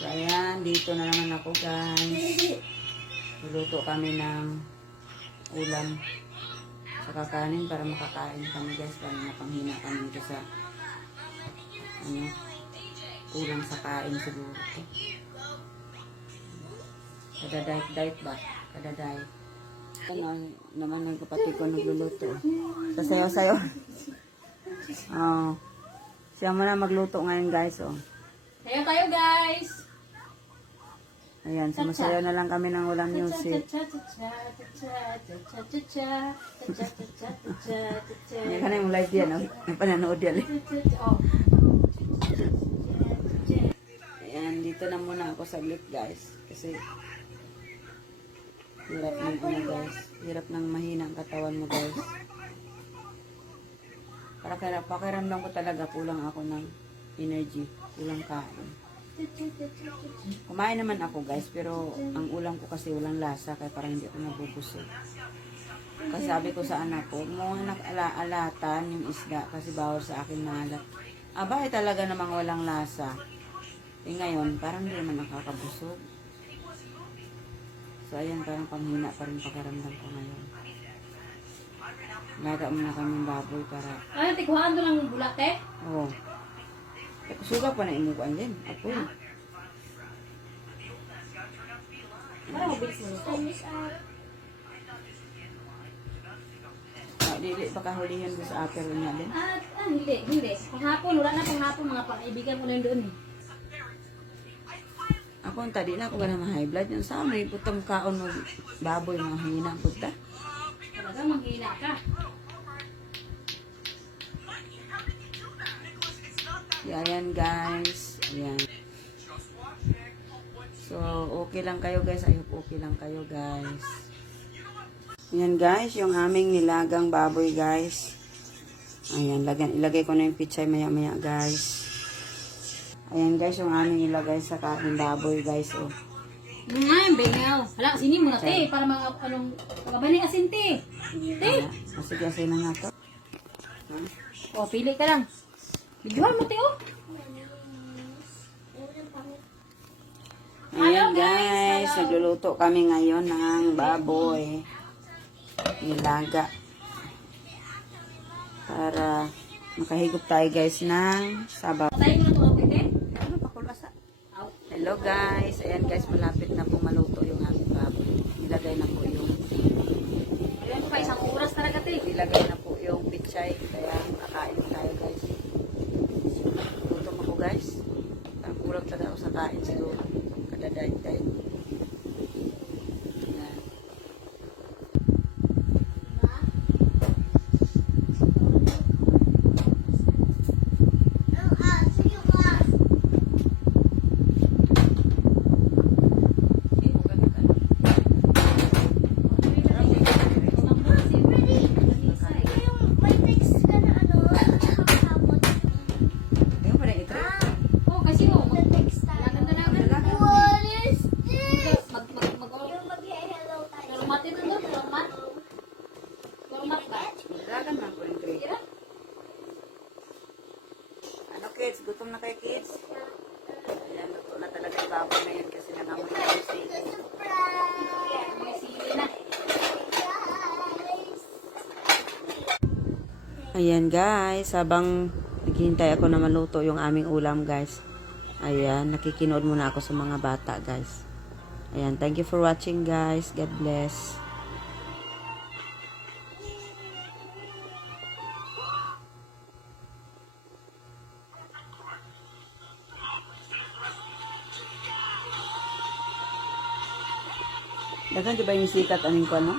So, ayan, dito na naman ako guys. Luluto kami ng ulam sa kakanin para makakain kami guys. Para mapanghina kami dito sa kulang sa kain siguro. Kada diet ba? Kada diet. Ano naman ng kapatid ko nagluluto. Sasayaw-sayaw. Oh. Siya muna magluto ngayon guys. Oh. Sayaw tayo guys! Ayan, sumasayaw na lang kami ng walang music. Yan ka na yung live yan. Yung pananood yan. Ayan, dito na muna ako saglit guys. Kasi hirap ng guys. Hirap ng mahina ang katawan mo guys. Para pakiramdam ko talaga kulang ako ng energy. Kulang kain. Kumain naman ako guys, pero ang ulam ko kasi walang lasa, kaya parang hindi ako nabubusog. Kasi sabi ko sa anak ko, mo alatan yung isda kasi bawal sa akin maalat. Aba, talaga namang walang lasa. Eh ngayon, parang hindi naman nakakabusog. So ayan, parang panghina pa rin pagkaramdam ko ngayon. Laga muna kami baboy para... Ano, tikuhaan ko lang bulate? Oo. Suga pa na imukuan din. Apo yun. Parang mabilis mo nito. Dili pa kahulihan doon sa apero niya din. Hindi. Panghapon, wala na panghapon, mga pang-ibigan ko na doon eh. Ako ang tadi na ako ganang high blood. Yung sa amin, putang kaon mo baboy, mga hina puta. Talaga, manghina ka. Ayan guys. Ayan. So, okay lang kayo guys. I hope okay lang kayo guys. Ayan guys, yung aming nilagang baboy guys. Ayan, ilagay ko na yung pichay maya maya guys. Ayan guys, yung aming ilagay sa kain baboy guys. Oh. Ngayon, bengaw. Hala, sini mo na te. Para mga anong, pagkabaling asin te. Te. Sige, asin na nga to. O, pili ka lang. Bidyohan mo te oh. Ayan guys, nagluluto kami ngayon ng baboy. Nilaga. Para makahigop tayo guys ng sabaw. Patayin mo na ito ako te. Ano pa kulasa? Hello guys, ayan guys, malapit na po maluto yung aming baboy. Nilagay na po yung... Ayan pa, isang oras talaga te. Nilagay na po yung pichay, kaya kakain tayo guys. Gutom ako guys. Ang kulang talaga ako sa kain siguro. Kada diet. Ayan. Ayaw pa rin ito. Oh, kasi mo. Maganda na agad. Mag-hello tayo. Lumat ba? Lagan man po yung grade. Kira? Ano kids? Gutom na kayo kids? Ayan, luto na talaga yung baboy na yun kasi nangamoy na yung sili. May sili na. Ayan guys, habang naghihintay ako na maluto yung aming ulam guys. Ayan, nakikinood muna ako sa mga bata guys. Ayan, thank you for watching guys. God bless. Dagan di ba yung sikat aning ko no?